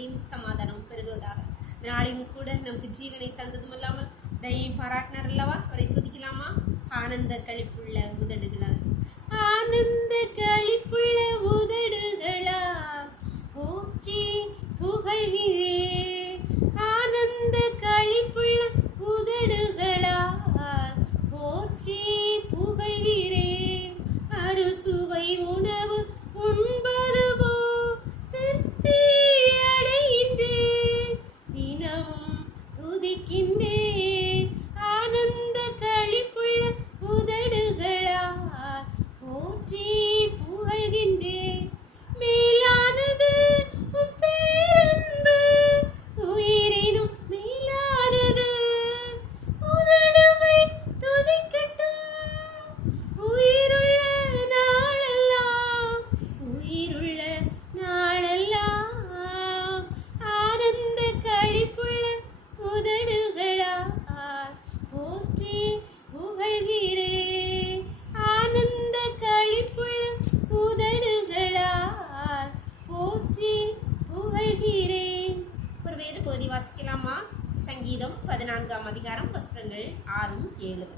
கிருபையும் சமாதானம் பெருகுவதாக. நாளையும் கூட நமக்கு ஜீவனை தந்ததும் இல்லாமல் தயையும் பாராட்டினார் அல்லவா? அவரை துதிக்கலாமா? ஆனந்த களிப்புள்ள உதடுகளால், ஆனந்த களிப்புள்ள உதடுகளா போற்றி புகழ்கிறே. ஆனந்த களிப்புள்ள உதடுகளா போற்றி புகழ்கிறேன். அறுசுவை உணவு உண்பது போ திருப்தி அடைகின்றேன். தினமும் துதிக்கின்றேன். ஆனந்த களிப்புள்ள உதடுகளா போற்றி புகழ்கின்றேன். மேலானது உம் பேரன்பு, உயிரினும் மேலானது. உதடுகள் துதிக்கட்டும் உயிருள்ள நாளெல்லாம், உயிருள்ள நாளெல்லாம். ஆனந்த களிப்புள்ள உதடுகளா போற்றி புகழ்கிறேன். ஆனந்த களிப்புள்ள உதடுகளா போற்றி புகழ்கிறேன். ஒரு வேத பகுதி வாசிக்கலாமா? சங்கீதம் 14ஆம் அதிகாரம் வசனங்கள் 6-7.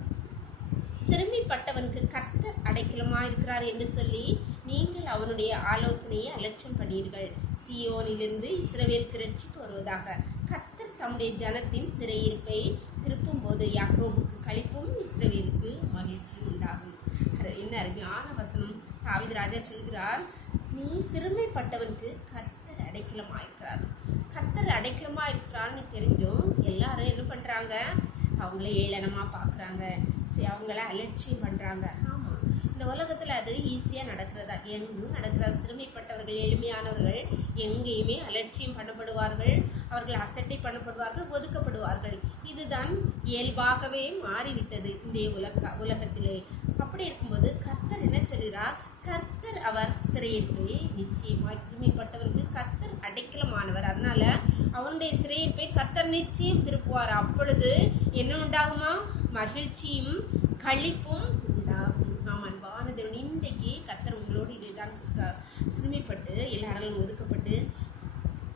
சிறுமிப்பட்டவனுக்கு கர்த்தர் அடைக்கலமாயிருக்கிறார் என்று சொல்லி நீங்கள் அவனுடைய ஆலோசனையை அலட்சியம் பண்ணீர்கள். சியோனிலிருந்து இஸ்ரவேலுக்கு ரட்சிப்பு வருவதாக. கர்த்தர் தம்முடைய ஜனத்தின் சிறையிருப்பை திருப்பும் போது யாக்கோபுக்கு களிப்பும் இஸ்ரவேலுக்கு மகிழ்ச்சியும் உண்டாகும். என்ன அருமையான வசனம்! தாவீது ராஜா சொல்கிறார், நீ சிறுமைப்பட்டவனுக்கு கர்த்தர் அடைக்கலமாயிருக்கிறார். கர்த்தர் அடைக்கலமா இருக்கிறான்னு தெரிஞ்சும் எல்லாரும் என்ன பண்றாங்க? அவங்கள ஏளனமா பார்க்குறாங்க, அவங்கள அலட்சியம் பண்றாங்க. ஆமா, இந்த உலகத்துல அது ஈஸியா நடக்கிறதா? எங்கும் நடக்கிறது. சிறுமைப்பட்டவர்கள், எளிமையானவர்கள் எங்கேயுமே அலட்சியம் பண்ணப்படுவார்கள், அவர்கள் அசட்டை பண்ணப்படுவார்கள், ஒதுக்கப்படுவார்கள். இதுதான் இயல்பாகவே மாறிவிட்டது இந்த உலகத்திலே. அப்படி இருக்கும்போது கர்த்தர் என்ன சொல்கிறார்? கர்த்தர் அவர் சிறையிருப்பை நிச்சயமாய், சிறுமைப்பட்டவருக்கு கர்த்தர் அடைக்கலமானவர். அதனால அவனுடைய சிறையிருப்பை கர்த்தர் நிச்சயம் திருப்புவார். அப்பொழுது என்ன உண்டாகுமா? மகிழ்ச்சியும் களிப்பும் உண்டாகும். நாம் அன்பான தேவன், இன்றைக்கு கர்த்தர் உங்களோடு இதுதான் சொல்றார். சிறுமைப்பட்டு எல்லாராலும் ஒதுக்கப்பட்டு,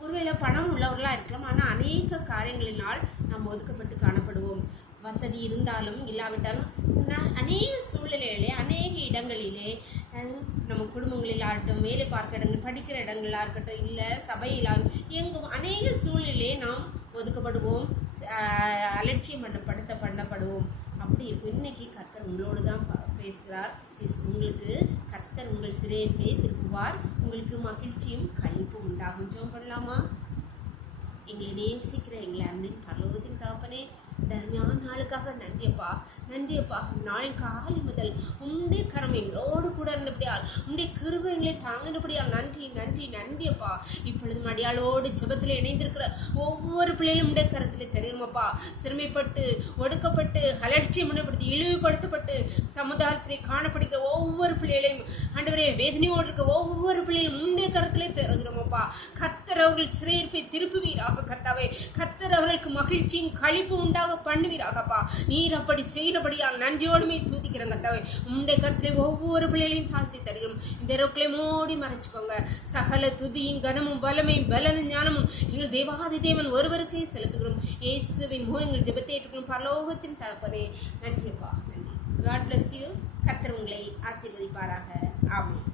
ஒருவேளை பணம் உள்ளவர்களாக இருக்கலாம், ஆனால் அநேக காரியங்களினால் நாம் ஒதுக்கப்பட்டு காணப்படுவோம். வசதி இருந்தாலும் இல்லாவிட்டாலும் அநேக சூழ்நிலைகளே, அநேக இடங்களிலே, நம்ம குடும்பங்களில் ஆகட்டும், வேலை பார்க்க இடங்கள், படிக்கிற இடங்களாக இருக்கட்டும், இல்லை சபையிலாலும், எங்கும் அநேக சூழ்நிலையே நாம் ஒதுக்கப்படுவோம், அலட்சியம் பண்ணப்படுவோம். அப்படி இருக்கும். இன்னைக்கு கர்த்தர் உங்களோடு தான் பேசுகிறார். உங்களுக்கு கர்த்தர் உங்கள் சிறையை திருப்புவார். உங்களுக்கு மகிழ்ச்சியும் களிப்பும் உண்டாகும். ஜெபம் பண்ணலாமா? எங்களை நேசிக்கிற எங்களை அன்பின் பரலோகத்தின் தகப்பனே, தர்மையான நாளுக்காக நன்றியப்பா, நன்றியப்பா. நாளின் காலை முதல் உம்முடைய கரம் எங்களோடு கூட இருந்தபடியால், உம்முடைய கிருபை எங்களை தாங்கினபடியால் நன்றி நன்றி நன்றியப்பா. இப்பொழுது அடியாளோடு ஜெபத்தில் இணைந்திருக்கிற ஒவ்வொரு பிள்ளைகளும் உடைய கரத்தில் தெரியுமாப்பா. சிறுமைப்பட்டு, ஒடுக்கப்பட்டு, அலட்சியம் பண்ணப்படுத்தி, இழிவுபடுத்தப்பட்டு சமுதாயத்திலே காணப்படுகிற ஒவ்வொரு பிள்ளைகளையும் ஆண்டவரே, வேதனையோடு இருக்க ஒவ்வொரு பிள்ளைகளும் உம்முடைய கரத்திலே தருகிறோமாப்பா. கர்த்தர் அவர்கள் சிறையிருப்பை திருப்புவீராக கர்த்தாவே. கர்த்தர் அவர்களுக்கு மகிழ்ச்சியும் களிப்பும் உண்டாக பண்ணுவீராகப்பா. நீர் அப்படி செய்கிறபடியால் நன்றியோடுமே துதிக்கிறேன் கர்த்தாவே. உம்முடைய கர்த்தரை ஒவ்வொரு பிள்ளைகளையும் தாழ்த்தி தருகிறோம். இந்த இரவுகளை மூடி மறைச்சுக்கோங்க. சகல துதியும் கனமும் பலமையும் பலனும் ஞானமும் எங்கள் தேவாதி தேவன் ஒருவருக்கே செலுத்துகிறோம். இயேசுவின் மூலங்கள் ஜெபத்தை ஏற்றுக்கணும். பரலோகத்தின் தகப்பனே, நன்றியப்பா, நன்றி. God bless you. கர்த்தர் உங்களை ஆசீர்வதிப்பாராக. ஆமென்.